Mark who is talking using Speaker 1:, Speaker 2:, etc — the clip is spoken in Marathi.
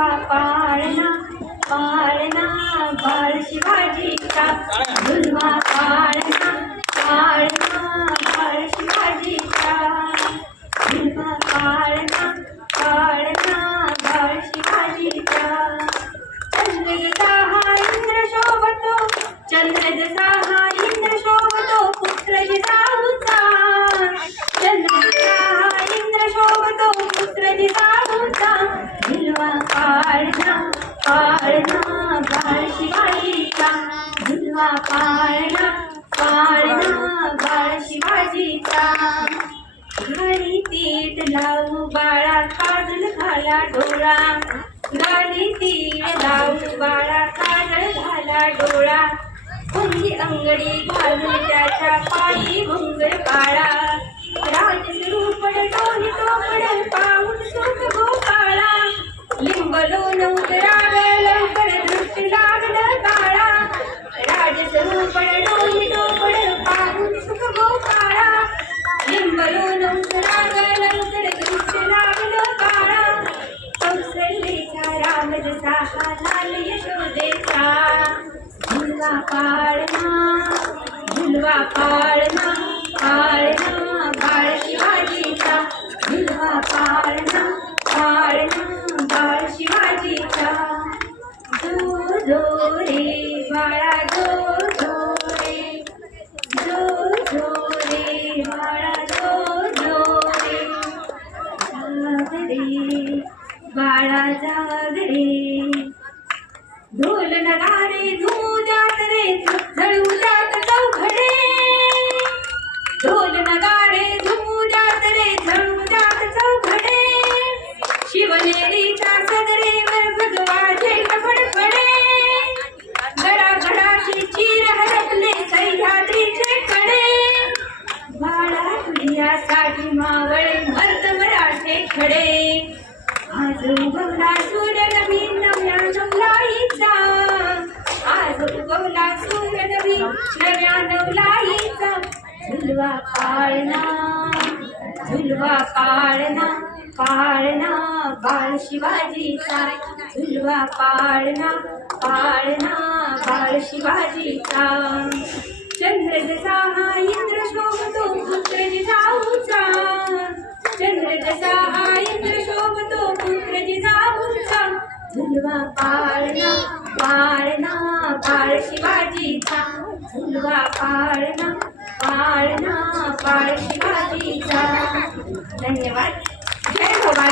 Speaker 1: झुलवा पाळणा पाळणा बाळ शिवाजीचा. झुलवा पाळणा पाळणा बाळ शिवाजीचा. झुलवा पाळणा पाळणा बाळ शिवाजीचा. चंद्र जसा हा इंद्र शोभतो चंद्र जसा हा इंद्र शोभतो पुत्र जिजाऊचा पाळणा पाळणा बाळ शिवाजीचा. झुलवा पाळणा पाळणा बाळ शिवाजीचा. घरी तीट लावू बाळा काजल घाला डोळा. गाडी तीट लावू बाळा काजल घाला डोळा. कुंजी अंगडी घालून त्याच्या पायी घुंगर काळा पाळणा झुलवा पाळणा पाळणा बाळ शिवाजीचा झुलवा पाळणा पाळणा बाळ शिवाजीचा जो जो रे बाळा जो जो रे जो जो रे बाळा जो जो रे जाग रे बाळा जाग रे ढोल नगारे झुमू जात रे झळू जात चौघडे. ढोल नगारे झुमू जात रे झळू जात चौघडे. शिवनेरीच्या सदरेवर भगवाचे कपडपडे गडा गडाशी चीर हरपले सह्याद्रीचे कडे. बाळा तुझ्यासाठी मावळे मर्द मराठे खडे. आज उगवला सूर्य नवीन नव्या नवलाईचा आज उगवला सूर्य नवीन नव्या नवलाईचा झुलवा पाळणा झुलवा पाळणा पाळणा बाळ शिवाजीचा झुलवा पाळणा पाळणा बाळ शिवाजीचा चंद्र जसा हा इंद्र शोभतो पुत्र जिजाऊचा. चंद्र जसा हा झुलवा पाळणा पाळणा पाळ शिवाजीचा. झुलवा पाळणा पाळणा पाळ शिवाजीचा. धन्यवाद. जय भवानी.